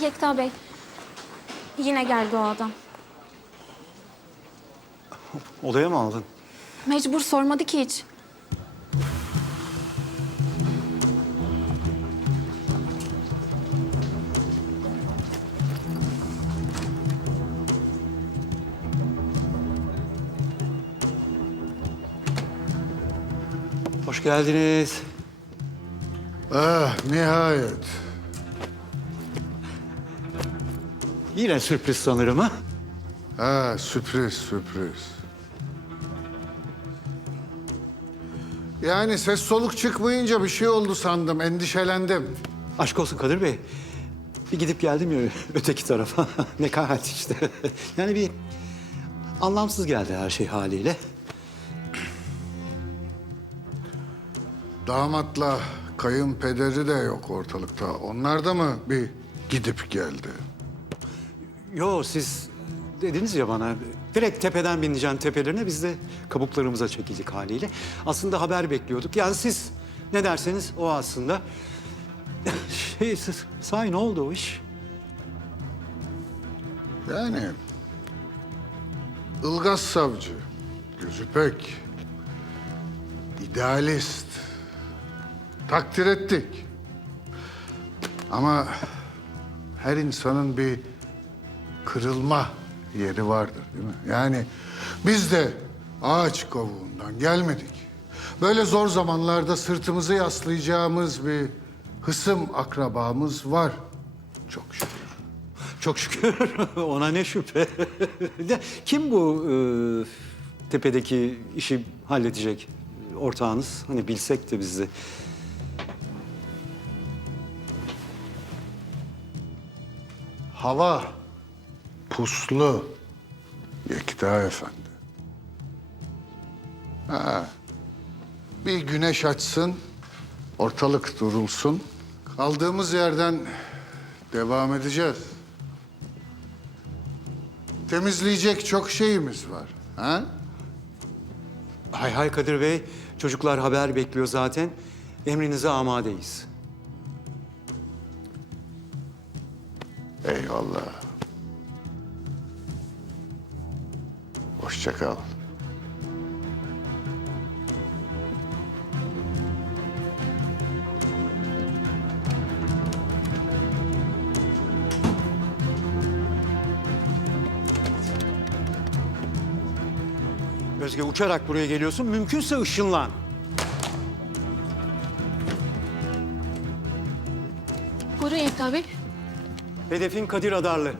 Yekta Bey. Yine geldi o adam. Odaya mı aldın? Mecbur sormadı ki hiç. Hoş geldiniz. Ah nihayet. Yine sürpriz sanırım ha? Ha sürpriz sürpriz. Yani ses soluk çıkmayınca bir şey oldu sandım, endişelendim. Aşk olsun Kadir Bey. Bir gidip geldim ya öteki tarafa. ne kahat işte. yani bir anlamsız geldi her şey haliyle. Damatla kayınpederi de yok ortalıkta. Onlar da mı bir gidip geldi? Yo siz dediniz ya bana direkt tepeden bineceksin tepelerine biz de kabuklarımıza çekildik haliyle. Aslında haber bekliyorduk. Yani siz ne derseniz o aslında. Şey, siz- sahi ne oldu o iş? Yani Ilgaz Savcı, gözü pek, idealist, takdir ettik. Ama her insanın bir kırılma yeri vardır değil mi? Yani biz de ağaç kavuğundan gelmedik. Böyle zor zamanlarda sırtımızı yaslayacağımız bir hısım akrabamız var. Çok şükür. Çok şükür ona ne şüphe. De, Kim bu e, tepedeki işi halledecek ortağınız? Hani bilsek de biz de. Hava puslu. Yekta Efendi. Ha. Bir güneş açsın, ortalık durulsun. Kaldığımız yerden devam edeceğiz. Temizleyecek çok şeyimiz var. Ha? Hay hay Kadir Bey, çocuklar haber bekliyor zaten. Emrinize amadeyiz. Eyvallah. Hoşça kal. Özge uçarak buraya geliyorsun. Mümkünse ışınlan. Buyurun Yekta Bey. Hedefin Kadir Adarlı.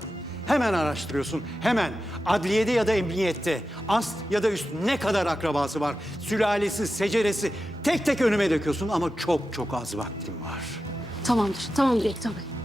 Hemen araştırıyorsun. Hemen. Adliyede ya da emniyette. Ast ya da üst ne kadar akrabası var. Sülalesi, seceresi. Tek tek önüme döküyorsun ama çok çok az vaktim var. Tamamdır, tamamdır Yekta Bey.